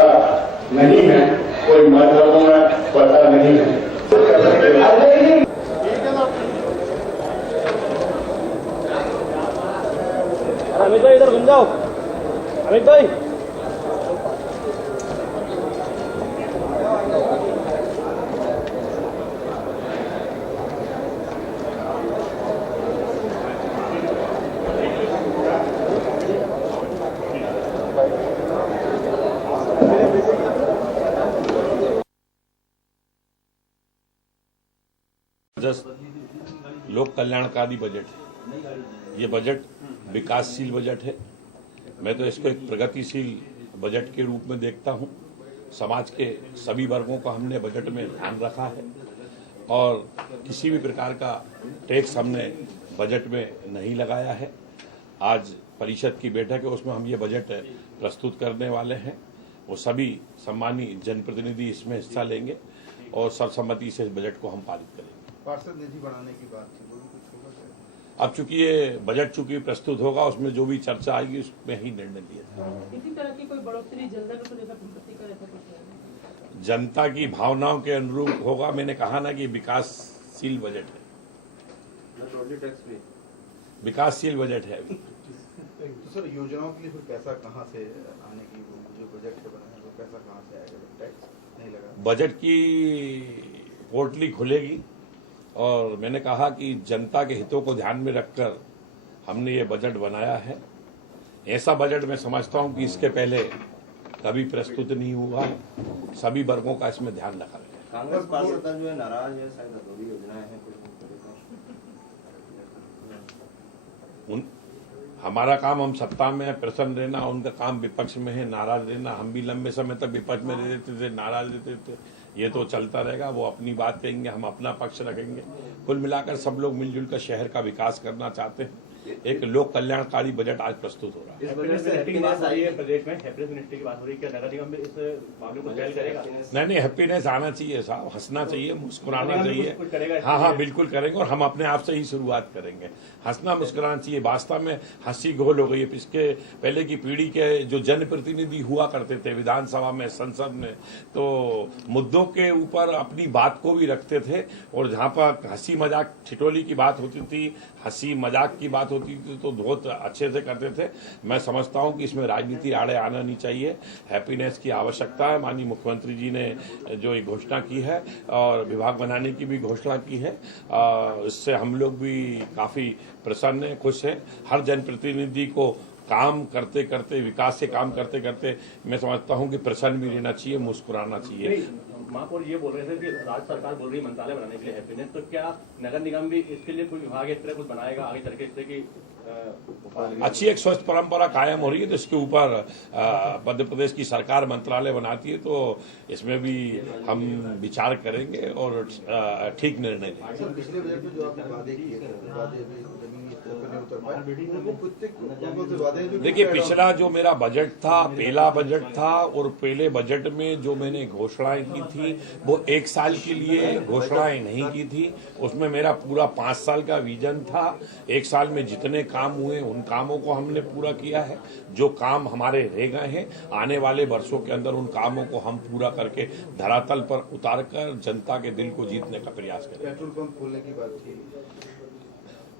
नहीं है, कोई मतलब में पता नहीं है। अमित भाई इधर घूम जाओ। अमित भाई लोक कल्याणकारी बजट है। ये बजट विकासशील बजट है। मैं तो इसको एक प्रगतिशील बजट के रूप में देखता हूं। समाज के सभी वर्गों का हमने बजट में ध्यान रखा है और किसी भी प्रकार का टैक्स हमने बजट में नहीं लगाया है। आज परिषद की बैठक है, उसमें हम ये बजट प्रस्तुत करने वाले हैं। वो सभी सम्मानीय जनप्रतिनिधि इसमें हिस्सा लेंगे और सर्वसम्मति से इस बजट को हम पारित करेंगे। पार्षद निधि बढ़ाने की बात थी, वो भी कुछ होगा क्या? अब चूंकि ये बजट चूंकि प्रस्तुत होगा, उसमें जो भी चर्चा आएगी उसमें ही निर्णय लिया जाएगा। इसी तरह की कोई बढ़ोतरी जनता को लेकर संपत्ति का ऐसा कुछ है? जनता की भावनाओं के अनुरूप होगा। मैंने कहा ना कि विकासशील बजट है, विकासशील बजट है। तो सर योजनाओं के लिए फिर पैसा कहाँ से आने की, जो बजट है बना है वो पैसा कहाँ से आएगा जब टैक्स नहीं लगा? बजट की पोर्टली खुलेगी और मैंने कहा कि जनता के हितों को ध्यान में रखकर हमने ये बजट बनाया है। ऐसा बजट मैं समझता हूं कि इसके पहले कभी प्रस्तुत नहीं हुआ। सभी वर्गों का इसमें ध्यान रखा गया। कांग्रेस पार्षद जो है नाराज है, शायद अधूरी योजनाएं हैं कुछ। हमारा काम, हम सत्ता में है प्रसन्न रहना, उनका काम विपक्ष में है नाराज रहना। हम भी लंबे समय तक विपक्ष में रहते थे, नाराज रहते थे। ये तो चलता रहेगा। वो अपनी बात कहेंगे, हम अपना पक्ष रखेंगे। कुल मिलाकर सब लोग मिलजुल कर शहर का विकास करना चाहते हैं। एक लोक कल्याणकारी बजट आज प्रस्तुत हो रहा है। इस बजट से हैप्पीनेस आई है प्रदेश में, हैप्पीनेस मिनिस्ट्री की बात हो रही है। क्या नगर निगम में इस मामले को पहल करेगा? नहीं, हैप्पीनेस आना चाहिए साहब, हंसना चाहिए, मुस्कुराना चाहिए। कुछ करेगा? हाँ, बिल्कुल करेंगे और हम अपने आप से ही शुरुआत करेंगे। हंसना मुस्कुराना चाहिए। वास्तव में हंसी घोल हो गई है। इसके पहले की पीढ़ी के जो जनप्रतिनिधि हुआ करते थे विधानसभा में, संसद में, तो मुद्दों के ऊपर अपनी बात को भी रखते थे और जहां पर हंसी मजाक ठिठोली की बात होती थी, हंसी मजाक की बात होती थी, तो बहुत अच्छे से करते थे। मैं समझता हूं कि इसमें राजनीति आड़े आना नहीं चाहिए। हैप्पीनेस की आवश्यकता है। माननीय मुख्यमंत्री जी ने जो ये घोषणा की है और विभाग बनाने की भी घोषणा की है, इससे हम लोग भी काफी प्रसन्न हैं, खुश हैं। हर जनप्रतिनिधि को काम करते करते, विकास के काम करते करते मैं समझता हूं कि प्रसन्न भी रहना चाहिए, मुस्कुराना चाहिए। महापौर ये बोल रहे थे कि राज्य सरकार बोल रही है मंत्रालय बनाने के लिए हैप्पीनेस, तो क्या नगर निगम भी इसके लिए कोई विभाग इस तरह कुछ बनाएगा आगे चल के, इससे कि अच्छी एक स्वस्थ परंपरा कायम हो रही है? तो इसके ऊपर मध्य प्रदेश की सरकार मंत्रालय बनाती है, तो इसमें भी हम विचार करेंगे और ठीक निर्णय लेंगे। पिछले बजट में जो आपने वादे किए थे, देखिए, पिछला जो मेरा बजट था, पहला बजट था, और पहले बजट में जो मैंने घोषणाएं की थी वो 1 साल के लिए घोषणाएं नहीं की थी। उसमें मेरा पूरा 5 साल का विजन था। 1 साल में जितने काम हुए उन कामों को हमने पूरा किया है। जो काम हमारे रह गए हैं, आने वाले वर्षों के अंदर उन कामों को हम पूरा करके धरातल पर उतारकर जनता के दिल को जीतने का प्रयास करेंगे। पेट्रोल पंप खोलने की बात थी।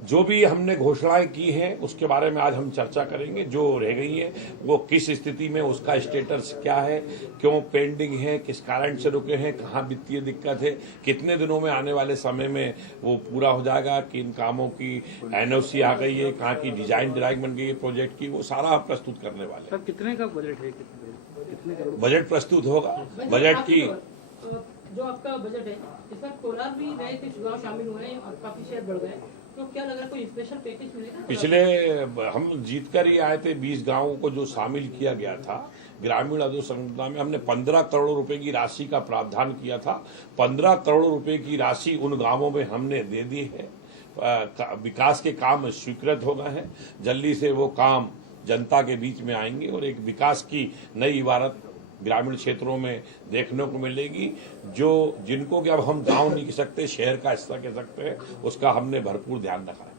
जो भी हमने घोषणाएं की हैं उसके बारे में आज हम चर्चा करेंगे। जो रह गई है वो किस स्थिति में, उसका स्टेटस क्या है, क्यों पेंडिंग है, किस कारण से रुके हैं, कहाँ वित्तीय दिक्कत है, कितने दिनों में आने वाले समय में वो पूरा हो जाएगा, किन कामों की एनओसी आ गई है, कहाँ की डिजाइन ड्राइंग बन गई है प्रोजेक्ट की, वो सारा हम प्रस्तुत करने वाले हैं। कितने का बजट है? कितने बजट प्रस्तुत होगा। बजट की जो आपका बजट है, इसमें कोलार भी नए चुनाव शामिल हुए हैं और काफी शेयर बढ़ गए, तो क्या लग रहा है कोई स्पेशल पैकेज मिलेगा? पिछले हम जीतकर ही आए थे। 20 गांवों को जो शामिल किया गया था ग्रामीण अधोसंरचना में, हमने 15 करोड़ रुपए की राशि का प्रावधान किया था। 15 करोड़ रुपए की राशि उन गांवों में हमने दे दी है। विकास के काम स्वीकृत हो गए हैं। जल्दी से वो काम जनता के बीच में आएंगे और एक विकास की नई इबारत ग्रामीण क्षेत्रों में देखने को मिलेगी। जो जिनको कि अब हम गांव नहीं कह सकते, शहर का हिस्सा कह सकते हैं, उसका हमने भरपूर ध्यान रखा है।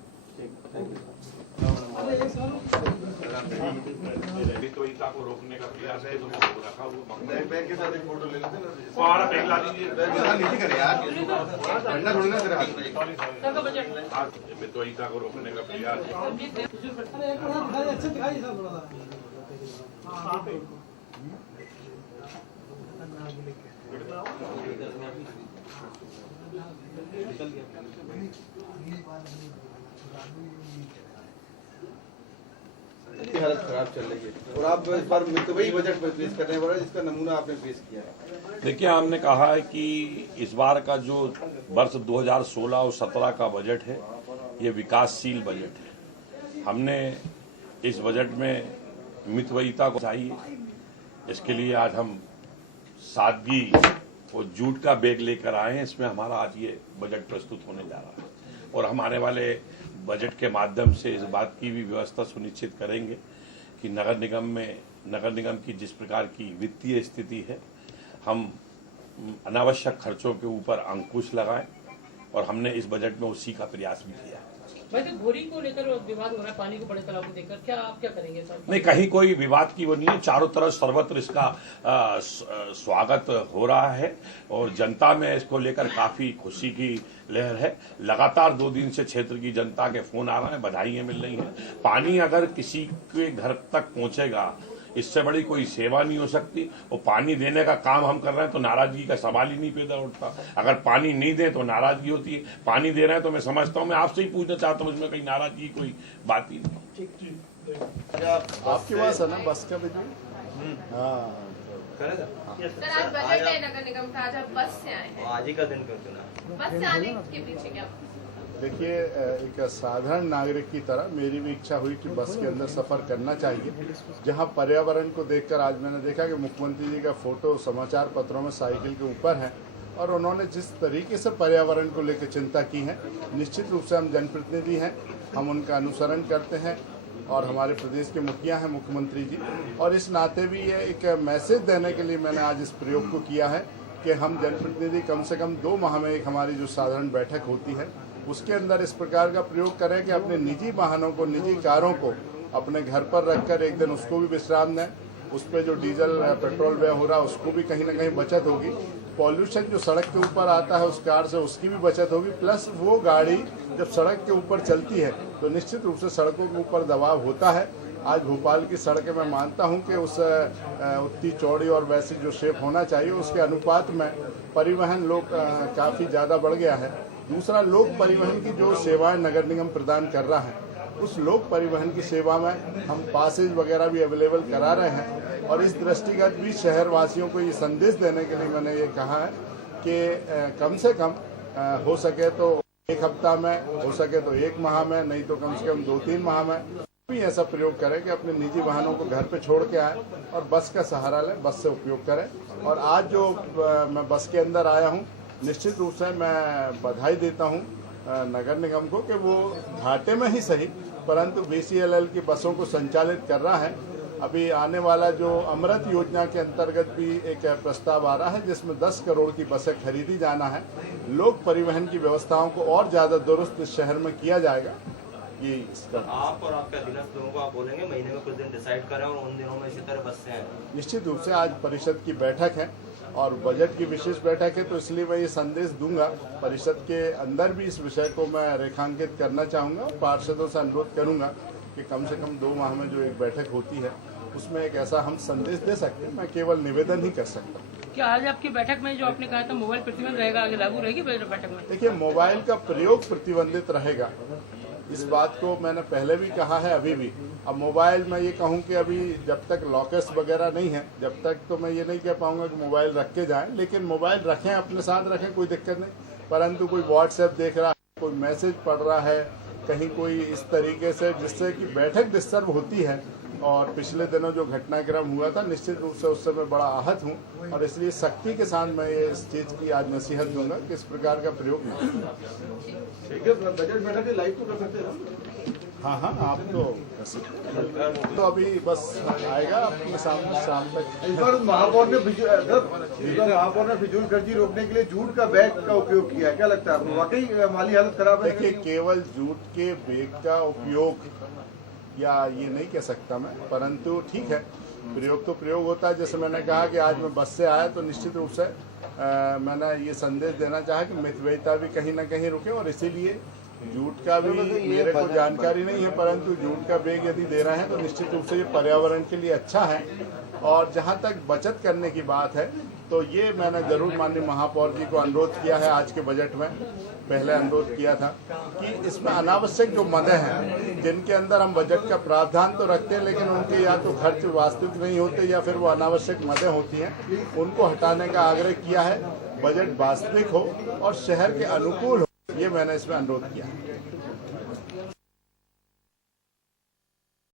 मितव्ययिता को रोकने का प्रयास है, तो रखा हुआ बैग के साथ एक फोटो ले लेते हैं ना। हमारा बैग ला दीजिए। बैग के साथ नीचे करें यार, ठंडा थोड़ी ना तेरे हाथ में। सर का बजट मितव्ययिता को रोकने का प्रयास है। इतनी हालत खराब चल रही है और आप इस बार मितव्ययी बजट पेश कर रहे हैं, जिसका नमूना आपने पेश किया है। देखिए, हमने कहा है कि इस बार का जो वर्ष 2016 और 17 का बजट है, ये विकासशील बजट है। हमने इस बजट में मितव्ययिता को चाहिए, इसके लिए आज हम सादगी और जूट का बैग लेकर आए हैं। इसमें हमारा आज ये बजट प्रस्तुत होने जा रहा है और हम आने वाले बजट के माध्यम से इस बात की भी व्यवस्था सुनिश्चित करेंगे कि नगर निगम की जिस प्रकार की वित्तीय स्थिति है, हम अनावश्यक खर्चों के ऊपर अंकुश लगाएं और हमने इस बजट में उसी का प्रयास भी किया। वैसे घोरी को लेकर विवाद हो रहा है, पानी को बड़े तालाब को देखकर, क्या आप क्या करेंगे सर? नहीं, कहीं कोई विवाद की वो नहीं है। चारों तरफ सर्वत्र इसका स्वागत हो रहा है और जनता में इसको लेकर काफी खुशी की लहर है। लगातार 2 दिन से क्षेत्र की जनता के फोन आ रहे हैं, बधाइयां मिल रही हैं। पानी अगर किसी के घर तक पहुंचेगा, इससे बड़ी कोई सेवा नहीं हो सकती। और पानी देने का काम हम कर रहे हैं तो नाराजगी का सवाल ही नहीं पैदा उठता। अगर पानी नहीं दे तो नाराजगी होती है, पानी दे रहे हैं तो मैं समझता हूं, मैं आपसे ही पूछना चाहता हूं, इसमें कहीं नाराजगी की कोई बात ही नहीं। आपके पास है ना बस का बिजली? हाँ सर, आज बजट है नगर निगम का, आज आप बस से आए हैं, आज ही का दिन क्यों चुना? बस से आने के पीछे क्या? देखिए, एक साधारण नागरिक की तरह मेरी भी इच्छा हुई कि बस के अंदर सफ़र करना चाहिए, जहां पर्यावरण को देखकर आज मैंने देखा कि मुख्यमंत्री जी का फोटो समाचार पत्रों में साइकिल के ऊपर है और उन्होंने जिस तरीके से पर्यावरण को लेकर चिंता की है, निश्चित रूप से हम जनप्रतिनिधि हैं, हम उनका अनुसरण करते हैं और हमारे प्रदेश के मुखिया हैं मुख्यमंत्री जी, और इस नाते भी ये एक मैसेज देने के लिए मैंने आज इस प्रयोग को किया है कि हम जनप्रतिनिधि कम से कम 2 माह में एक हमारी जो साधारण बैठक होती है उसके अंदर इस प्रकार का प्रयोग करें कि अपने निजी वाहनों को, निजी कारों को अपने घर पर रखकर एक दिन उसको भी विश्राम दें। उस पर जो डीजल पेट्रोल व्यय हो रहा है उसको भी कहीं ना कहीं बचत होगी। पॉल्यूशन जो सड़क के ऊपर आता है उस कार से उसकी भी बचत होगी, प्लस वो गाड़ी जब सड़क के ऊपर चलती है तो निश्चित रूप से सड़कों के ऊपर दबाव होता है। आज भोपाल की सड़कें मैं मानता हूं कि उस उतनी चौड़ी और वैसी जो शेप होना चाहिए उसके अनुपात में परिवहन लोग काफ़ी ज़्यादा बढ़ गया है। दूसरा, लोक परिवहन की जो सेवाएं नगर निगम प्रदान कर रहा है, उस लोक परिवहन की सेवा में हम पासेज वगैरह भी अवेलेबल करा रहे हैं और इस दृष्टिगत भी शहर वासियों को ये संदेश देने के लिए मैंने ये कहा है कि कम से कम हो सके तो 1 हफ्ता में, हो सके तो 1 माह में, नहीं तो कम से कम 2-3 माह में भी ऐसा प्रयोग करें कि अपने निजी वाहनों को घर पे छोड़ के आए और बस का सहारा लें, बस से उपयोग करें। और आज जो मैं बस के अंदर आया हूँ, निश्चित रूप से मैं बधाई देता हूँ नगर निगम को कि वो घाटे में ही सही परंतु BCLL की बसों को संचालित कर रहा है। अभी आने वाला जो अमृत योजना के अंतर्गत भी एक प्रस्ताव आ रहा है जिसमें 10 करोड़ की बसें खरीदी जाना है। लोक परिवहन की व्यवस्थाओं को और ज़्यादा दुरुस्त इस शहर में किया जाएगा। ये आप और आपके अधीनस्थ लोगों को आप बोलेंगे महीने में कुछ दिन डिसाइड करें और उन दिनों में इसी तरह बस से आए? निश्चित रूप से आज परिषद की बैठक है और बजट की विशेष बैठक है, तो इसलिए मैं ये संदेश दूंगा। परिषद के अंदर भी इस विषय को मैं रेखांकित करना चाहूँगा और पार्षदों से अनुरोध करूँगा कि कम से कम 2 माह में जो एक बैठक होती है उसमें एक ऐसा हम संदेश दे सकते हैं। मैं केवल निवेदन ही कर सकता हूँ। क्या आज आपकी बैठक में जो आपने कहा था मोबाइल प्रतिबंध रहेगा, आगे लागू रहेगी बैठक में? देखिए, मोबाइल का प्रयोग प्रतिबंधित रहेगा, इस बात को मैंने पहले भी कहा है, अभी भी। अब मोबाइल मैं ये कहूँ कि अभी जब तक लॉकर्स वगैरह नहीं है, जब तक तो मैं ये नहीं कह पाऊंगा कि मोबाइल रख के जाएं, लेकिन मोबाइल रखें, अपने साथ रखें, कोई दिक्कत नहीं। परंतु कोई व्हाट्सएप देख रहा है, कोई मैसेज पढ़ रहा है, कहीं कोई इस तरीके से जिससे कि बैठक डिस्टर्ब होती है। और पिछले दिनों जो घटनाक्रम हुआ था, निश्चित रूप से उससे मैं बड़ा आहत हूँ और इसलिए सख्ती के साथ मैं ये इस चीज़ की आज नसीहत दूंगा कि इस प्रकार का प्रयोग नहीं। ठीक है, बजट बैठक लाइव तो कर सकते हैं। हाँ, आप तो अभी बस आएगा अपने सामने शाम तक। इस बार महापौर ने फिजूल खर्ची रोकने के लिए जूट का बैग का उपयोग किया, क्या लगता है आपको? वाकई माली हालत खराब है? देखिए, केवल जूट के बैग का उपयोग या ये नहीं कह सकता मैं, परंतु ठीक है, प्रयोग तो प्रयोग होता है। जैसे मैंने कहा कि आज मैं बस से आया तो निश्चित रूप से मैंने ये संदेश देना चाहा कि मितव्ययिता भी कहीं ना कहीं रुके, और इसीलिए झूठ का भी मेरे को जानकारी नहीं है, परंतु झूठ का बेग यदि दे रहे हैं तो निश्चित रूप से ये पर्यावरण के लिए अच्छा है। और जहां तक बचत करने की बात है तो ये मैंने जरूर माननीय महापौर जी को अनुरोध किया है, आज के बजट में पहले अनुरोध किया था कि इसमें अनावश्यक जो मदें हैं जिनके अंदर हम बजट का प्रावधान तो रखते हैं लेकिन उनके या तो खर्च वास्तविक नहीं होते या फिर वो अनावश्यक मदें होती हैं, उनको हटाने का आग्रह किया है। बजट वास्तविक हो और शहर के अनुकूल हो, ये मैंने इसमें अनुरोध किया है।